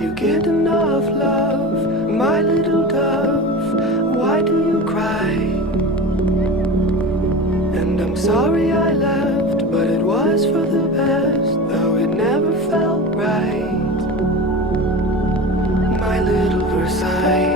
you get enough love? My little dove, why do you cry? And I'm sorry I left, but it was for the best, though it never felt right. My little Versailles.